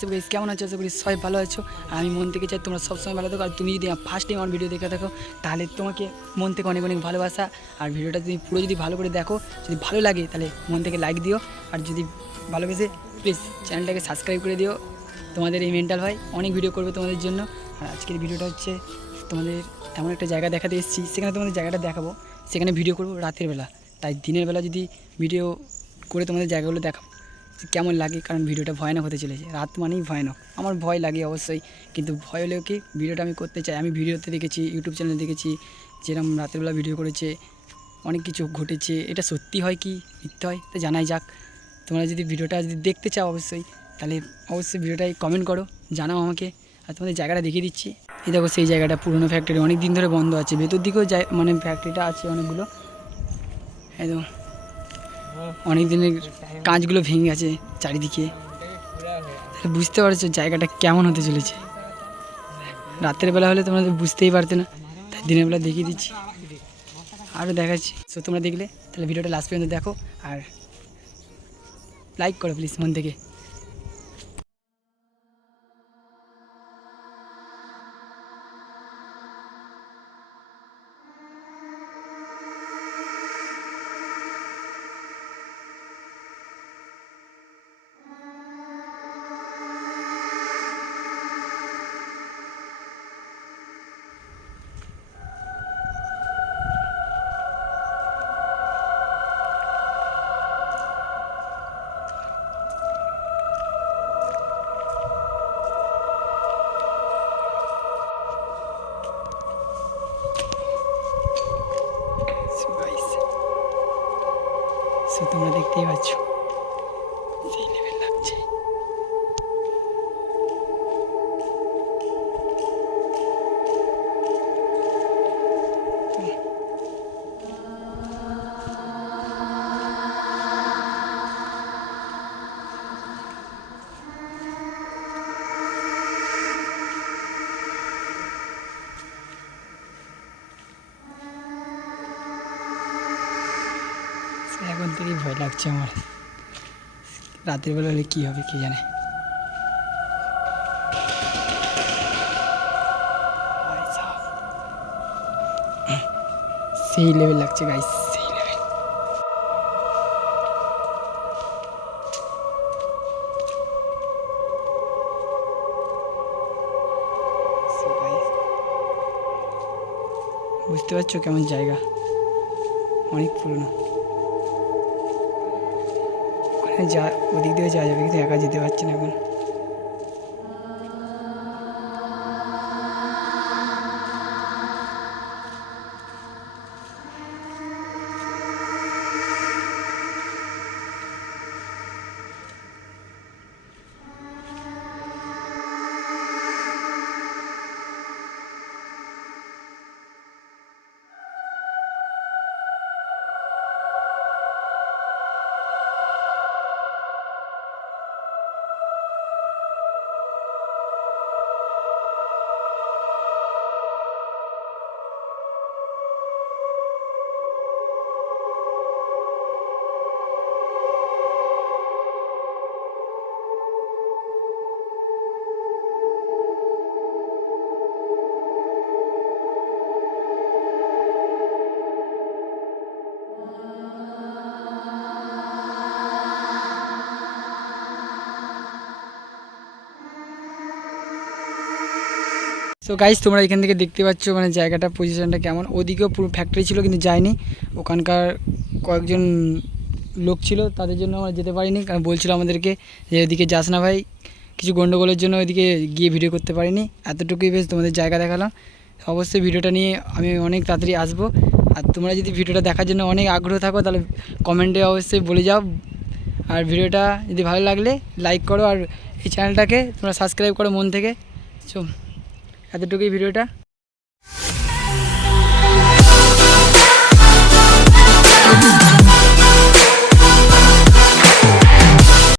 তো গাইস, কেমন আছো? আশা করি সবাই ভালো আছো। আমি মন থেকে চাই তোমরা সবসময় ভালো থাকো। আর তুমি যদি ফার্স্ট টাইম আমার ভিডিও দেখে থাকো, তাহলে তোমাকে মন থেকে অনেক অনেক ভালোবাসা। আর ভিডিওটা তুমি পুরো যদি ভালো করে দেখো, যদি ভালো লাগে, তাহলে মন থেকে লাইক দিও। আর যদি ভালোবেসে প্লিজ চ্যানেলটাকে সাবস্ক্রাইব করে দিও। তোমাদের এই মেন্টাল ভাই, অনেক ভিডিও করবে তোমাদের জন্য। আর আজকের ভিডিওটা হচ্ছে তোমাদের এমন একটা জায়গা দেখাতে এসেছি, সেখানে তোমাদের জায়গাটা দেখাবো। সেখানে ভিডিও করব রাতের বেলা। তাই দিনের বেলা যদি ভিডিও করে তোমাদের জায়গাগুলো দেখাবো যে কেমন লাগে, কারণ ভিডিওটা ভয়ানক হতে চলেছে। রাত মানেই ভয়ানক। আমার ভয় লাগে অবশ্যই, কিন্তু ভয় হলেও কি ভিডিওটা আমি করতে চাই? আমি ভিডিওতে দেখেছি ইউটিউব চ্যানেলে দেখেছি যেরকম রাতেরবেলা ভিডিও করেছে, অনেক কিছু ঘটেছে। এটা সত্যি হয় কি মিথ্যে হয়? তো জানাই যাক। তোমরা যদি ভিডিওটা যদি দেখতে চাও অবশ্যই, তাহলে অবশ্যই ভিডিওটাই কমেন্ট করো, জানাও আমাকে, আর তোমাদের জায়গাটা দেখিয়ে দিচ্ছি। এই দেখো সেই জায়গাটা পুরনো ফ্যাক্টরি অনেক দিন ধরে বন্ধ আছে। ভেতর দিকেও যায় মানে ফ্যাক্টরিটা আছে অনেকগুলো। একদম। অনেক দিনের কাঁচগুলো ভেঙে গেছে চারিদিকে। তাহলে বুঝতে পারছ জায়গাটা কেমন হতে চলেছে। রাতের বেলা হলে তোমরা বুঝতেই পারতে না। তাই দিনের বেলা দেখিয়ে দিচ্ছি। আরও দেখাচ্ছি। সো তোমরা দেখলে, তাহলে ভিডিওটা লাস্ট পর্যন্ত দেখো। আর লাইক করো প্লিজ মন থেকে। তোমরা দেখতেই পাচ্ছ। এখন থেকেই ভয় লাগছে আমার। রাতের বেলা হলে কী হবে কে জানে? সাব। সেই লেভেল লাগছে গাইস সেই লেভেল বুঝতে পারছ কেমন জায়গা? অনেক পুরনো। যা ওদিক দিয়ে যাওয়া যাবে কিন্তু একা যেতে পারছি না এখন। তো গাইজ তোমরা এখান থেকে দেখতে পাচ্ছ মানে জায়গাটা পজিশনটা কেমন। ওদিকেও পুরো ফ্যাক্টরি ছিল, কিন্তু যায়নি। ওখানকার কয়েকজন লোক ছিল, তাদের জন্য আমরা যেতে পারিনি। কারণ বলছিল আমাদেরকে যে ওদিকে যাস না ভাই। কিছু গণ্ডগোলের জন্য ওইদিকে গিয়ে ভিডিও করতে পারিনি। এতটুকুই বেশ তোমাদের জায়গা দেখালাম। অবশ্যই ভিডিওটা নিয়ে আমি অনেক তাড়াতাড়ি আসব। আর তোমরা যদি ভিডিওটা দেখার জন্য অনেক আগ্রহ থাকো, তাহলে কমেন্টে অবশ্যই বলে যাও। আর ভিডিওটা যদি ভালো লাগলে লাইক করো। আর এই চ্যানেলটাকে তোমরা সাবস্ক্রাইব করো মন থেকে। চো এতটুকুই ভিডিওটা।